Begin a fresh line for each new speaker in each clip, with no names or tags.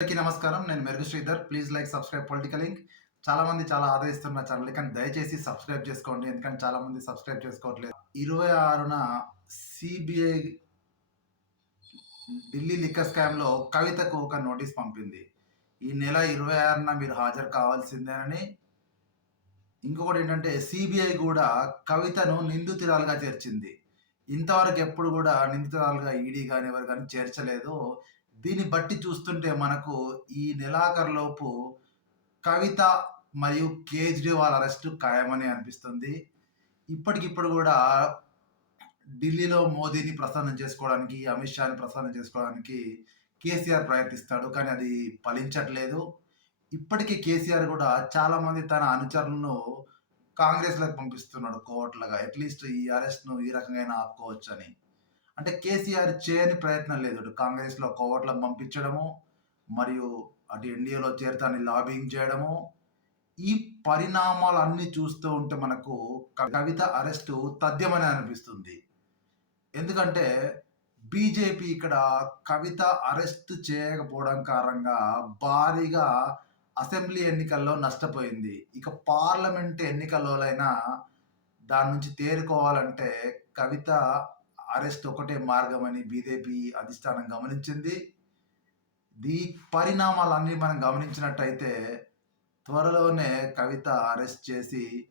అందరికీ నమస్కారం. నేను Merugu Sridhar. Please like subscribe political link చాలా మంది చాలా ఆదరిస్తున్న ఛానల్ కానీ దయచేసి సబ్స్క్రైబ్ చేసుకోండి. ఎందుకంటే చాలా మంది సబ్స్క్రైబ్ చేసుకోవట్లేదు. ఇరవై ఆరున సిబిఐ ఢిల్లీ లిక్కర్ స్కామ్లో కవితకు ఒక నోటీస్ పంపింది. ఈ నెల ఇరవై ఆరున మీరు హాజరు కావాల్సిందేనని. ఇంకొకటి ఏంటంటే సిబిఐ కూడా కవితను నిందితురాలుగా చేర్చింది. ఇంతవరకు ఎప్పుడు కూడా నిందితురాలుగా ఈడీ కానీ ఎవరు కానీ చేర్చలేదు. దీన్ని బట్టి చూస్తుంటే మనకు ఈ నెలాఖరులోపు కవిత మరియు కేజ్రీవాల్ అరెస్టు ఖాయమని అనిపిస్తుంది. ఇప్పటికిప్పుడు కూడా ఢిల్లీలో మోదీని ప్రసన్నం చేసుకోవడానికి అమిత్ షాని ప్రసన్నం చేసుకోవడానికి కేసీఆర్ ప్రయత్నిస్తాడు కానీ అది ఫలించట్లేదు. ఇప్పటికీ కేసీఆర్ కూడా చాలామంది తన అనుచరులను కాంగ్రెస్లోకి పంపిస్తున్నాడు కోట్లగా అట్లీస్ట్ ఈ అరెస్ట్ను ఈ రకంగా ఆపుకోవచ్చు అని అంటే కేసీఆర్ చేయని ప్రయత్నం లేదు. కాంగ్రెస్లో కోవట్లను పంపించడము మరియు అటు ఎన్డీఏలో చేరతాన్ని లాబింగ్ చేయడము. ఈ పరిణామాలు అన్ని చూస్తూ ఉంటే మనకు కవిత అరెస్టు తథ్యమని అనిపిస్తుంది. ఎందుకంటే బీజేపీ ఇక్కడ కవిత అరెస్ట్ చేయకపోవడం కారణంగా భారీగా అసెంబ్లీ ఎన్నికల్లో నష్టపోయింది. ఇక పార్లమెంట్ ఎన్నికల్లోనైనా దాని నుంచి తేరుకోవాలంటే కవిత అరెస్ట్ ఒకటే మార్గం అని బీజేపీ అధిష్టానం గమనించింది. దీ పరిణామాలన్నీ మనం గమనించినట్టయితే త్వరలోనే కవిత అరెస్ట్ చేసి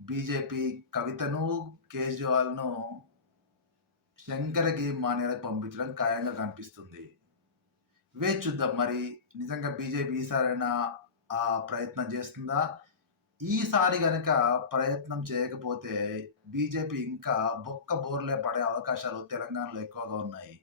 బీజేపీ కవితను కేజ్రీవాల్ను శంకరకి మానేలకు పంపించడం ఖాయంగా కనిపిస్తుంది. వేచి చూద్దాం మరి. నిజంగా బీజేపీ ఈసారైనా ఆ ప్రయత్నం చేస్తుందా? ఈసారి గనక ప్రయత్నం చేయకపోతే బీజేపీ ఇంకా బొక్క బోర్లే పడే అవకాశాలు తెలంగాణలో ఎక్కువగా ఉన్నాయి.